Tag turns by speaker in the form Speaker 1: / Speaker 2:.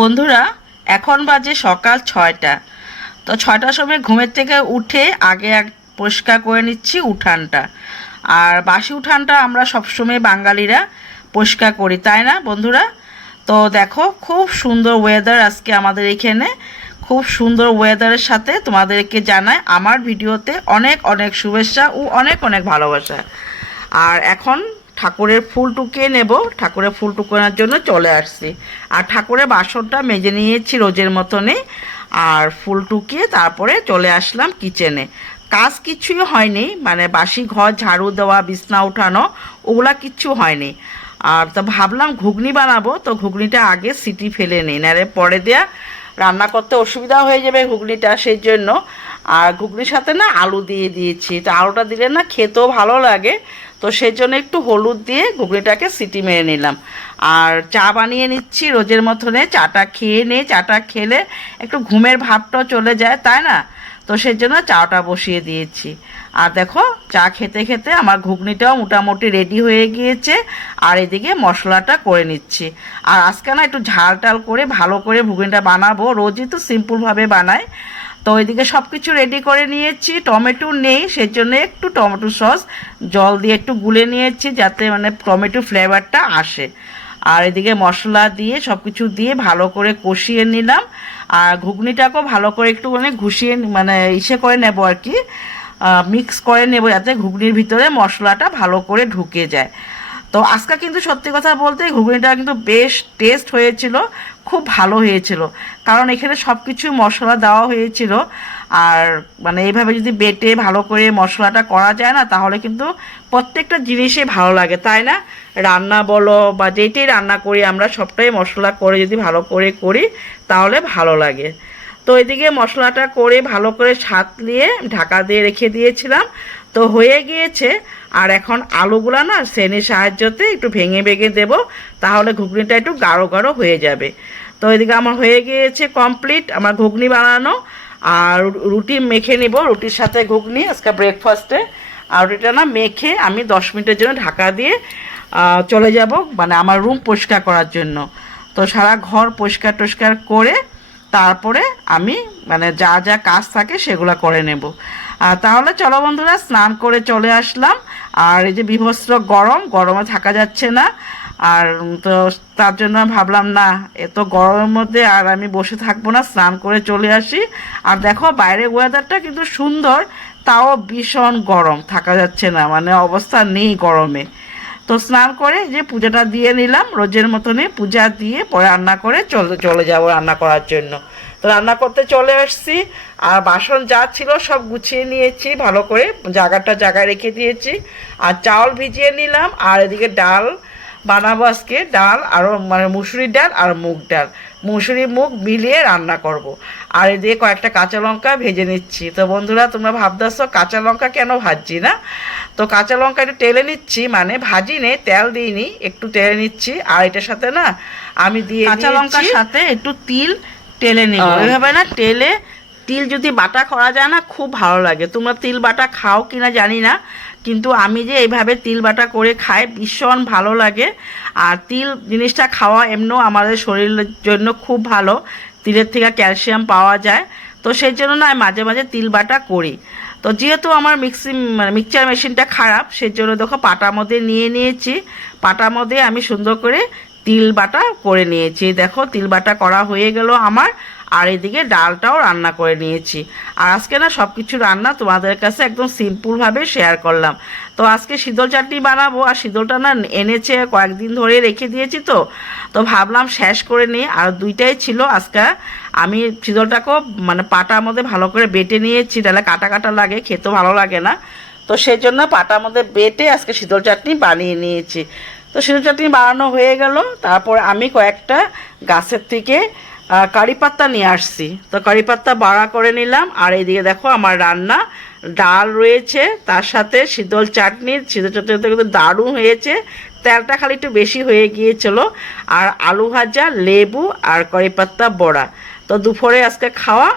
Speaker 1: বন্ধুরা, এখন বাজে সকাল ছয়টা। তো ছয়টার সময় ঘুমের থেকে উঠে আগে এক পরিষ্কার করে নিচ্ছি উঠানটা। আর বাসি উঠানটা আমরা সবসময় বাঙালিরা পরিষ্কার করি, তাই না বন্ধুরা? তো দেখো, খুব সুন্দর ওয়েদার আজকে আমাদের এখানে। খুব সুন্দর ওয়েদারের সাথে তোমাদেরকে জানাই আমার ভিডিওতে অনেক অনেক শুভেচ্ছা ও অনেক অনেক ভালোবাসা। আর এখন ঠাকুরের ফুল টুকিয়ে নেব। ঠাকুরের ফুল টুকানোর জন্য চলে আসছি। আর ঠাকুরের বাসনটা মেজে নিয়েছি রোজের মতনই আর ফুল টুকিয়ে তারপরে চলে আসলাম কিচেনে। কাজ কিছুই হয়নি মানে বাসি ঘর, ঝাড়ু দেওয়া, বিছনা উঠানো, ওগুলা কিচ্ছু হয়নি। আর তো ভাবলাম ঘুগনি বানাবো, তো ঘুগনিটা আগে সিটি ফেলে নিই নারে পরে দেয়া রান্না করতে অসুবিধা হয়ে যাবে ঘুগনিটা সেই জন্য আর ঘুগনির সাথে না আলু দিয়ে দিয়েছি, তো আলুটা দিলে না খেতেও ভালো লাগে। তো সেই জন্য একটু হলুদ দিয়ে ঘুগনিটাকে সিটি মেরে নিলাম। আর চা বানিয়ে নিচ্ছি রোজের মতনে। চাটা খেয়ে নিয়ে চাটা খেলে একটু ঘুমের ভাবটাও চলে যায়, তাই না? তো সেই জন্য চাটা বসিয়ে দিয়েছি। আর দেখো, চা খেতে খেতে আমার ঘুগনিটাও মোটামুটি রেডি হয়ে গিয়েছে। আর এদিকে মশলাটা করে নিচ্ছি। আর আজকে না একটু ঝাল টাল করে ভালো করে ঘুগনিটা বানাবো। রোজই তো সিম্পলভাবে বানাই। তো ওইদিকে সব কিছু রেডি করে নিয়েছি। টমেটো নেই সেই জন্য একটু টমেটো সস, জল দিয়ে একটু গুলে নিয়েছি যাতে মানে টমেটো ফ্লেভারটা আসে। আর এদিকে মশলা দিয়ে সব কিছু দিয়ে ভালো করে কষিয়ে নিলাম। আর ঘুগনিটাকেও ভালো করে একটু মানে ঘুষিয়ে মানে ইসে করে নেব আর কি। মিক্স করে নেব যাতে ঘুগনির ভিতরে মশলাটা ভালো করে ঢুকে যায়। তো আজকে কিন্তু সত্যি কথা বলতে ঘুগনিটা কিন্তু বেশ টেস্ট হয়েছিল, খুব ভালো হয়েছিল। কারণ এখানে সব কিছু মশলা দেওয়া হয়েছিল। আর মানে এইভাবে যদি বেটে ভালো করে মশলাটা করা যায় না, তাহলে কিন্তু প্রত্যেকটা জিনিসে ভালো লাগে, তাই না? রান্না বলো বা যেটাই রান্না করি, আমরা সবটাই মশলা করে যদি ভালো করে করি, তাহলে ভালো লাগে। তো এদিকে মশলাটা করে ভালো করে সাতলিয়ে ঢাকা দিয়ে রেখে দিয়েছিলাম। তো হয়ে গিয়েছে। আর এখন আলুগুলা না শ্রেণির সাহায্যতে একটু ভেঙে ভেঙে দেব, তাহলে ঘুগনিটা একটু গাঢ় গাঢ় হয়ে যাবে। তো এদিকে আমার হয়ে গিয়েছে কমপ্লিট আমার ঘুগনি বানানো। আর রুটি মেখে নিব, রুটির সাথে ঘুগনি, আজকে ব্রেকফাস্টে আর রুটিটা না মেখে আমি দশ মিনিটের জন্য ঢাকা দিয়ে চলে যাব মানে আমার রুম পরিষ্কার করার জন্য। তো সারা ঘর পরিষ্কার টরিষ্কার করে, তারপরে আমি মানে যা যা কাজ থাকে সেগুলো করে নেব। তাহলে চলো বন্ধুরা, স্নান করে চলে আসলাম। আর এই যে বিভস্ত্র গরম, গরমে থাকা যাচ্ছে না। আর তো তার জন্য ভাবলাম, না, এত গরমের মধ্যে আর আমি বসে থাকব না, স্নান করে চলে আসি। আর দেখো, বাইরের ওয়েদারটা কিন্তু সুন্দর, তাও ভীষণ গরম, থাকা যাচ্ছে না মানে অবস্থা নেই গরমে। তো স্নান করে যে পূজাটা দিয়ে নিলাম, রোজের মতনই পূজা দিয়ে পরে রান্না করে চলে চলে যাব রান্না করার জন্য। রান্না করতে চলে আসছি আর বাসন যা ছিল সব গুছিয়ে নিয়েছি ভালো করে জায়গাটা জায়গায় রেখে দিয়েছি। আর চাউল ভিজিয়ে নিলাম আর এদিকে ডাল বানাবো আজকে ডাল আরও মানে মুসুরির ডাল আর মুগ ডাল। মুসুরি মুগ মিলিয়ে রান্না করব। আর এদিকে কয়েকটা কাঁচা লঙ্কা ভেজে নিচ্ছি। তো বন্ধুরা তোমরা ভাবতেছো কাঁচা লঙ্কা কেন ভাজছি না? তো কাঁচা লঙ্কা একটু টেলে নিচ্ছি মানে ভাজি নে তেল দিইনি একটু টেলে নিচ্ছি। আর এটার সাথে না আমি দিয়ে কাঁচা লঙ্কার সাথে একটু তিল টেলে নিব। এভাবে না টেলে তিল যদি বাটা করা যায় না খুব ভালো লাগে। তোমরা তিল বাটা খাও কিনা জানি না কিন্তু আমি যে এইভাবে তিল বাটা করে খাই ভীষণ ভালো লাগে। আর তিল জিনিসটা খাওয়া এমনিও আমাদের শরীরের জন্য খুব ভালো। তিলের থেকে ক্যালসিয়াম পাওয়া যায়। তো সেই জন্য না আমি মাঝে মাঝে তিল বাটা করি। তো যেহেতু আমার মিক্সি মানে মিক্সচার মেশিনটা খারাপ সেই জন্য দেখো পাটার মধ্যে নিয়ে নিয়েছি। পাটার মধ্যে আমি সুন্দর করে তিল বাটা করে নিয়েছি। দেখো, তিল বাটা করা হয়ে গেল আমার, আর এদিকে ডালটাও রান্না করে নিয়েছি। আর আজকে না সব কিছু রান্না তোমাদের কাছে একদম সিম্পলভাবে শেয়ার করলাম। তো আজকে শীতল চাটনি বানাবো, আর শীতলটা না এনেছে কয়েকদিন ধরে রেখে দিয়েছি তো। তো ভাবলাম শেষ করে নিই। আর দুইটাই ছিল আজকে। আমি শীতলটাকেও মানে পাটার মধ্যে ভালো করে বেটে নিয়েছি। তাহলে কাটা কাটা লাগে খেতে ভালো লাগে না। তো সেই জন্য পাটার মধ্যে বেটে আজকে শীতল চাটনি বানিয়ে নিয়েছি। তো শীতল চাটনি বানানো হয়ে গেল। তারপর আমি কয়েকটা গাছের থেকে কারি পাত্তা নিয়ে আসছি। তো কারি পাত্তা বাড়া করে নিলাম। আর এইদিকে দেখো আমার রান্না ডাল রয়েছে, তার সাথে শীতল চাটনি, শীতল চাটনিটা কিন্তু দারুণ হয়েছে। তেলটা খালি একটু বেশি হয়ে গিয়েছিল। আর আলু ভাজা, লেবু আর কারি পাত্তা বড়া। তো দুপুরে আজকে খাওয়া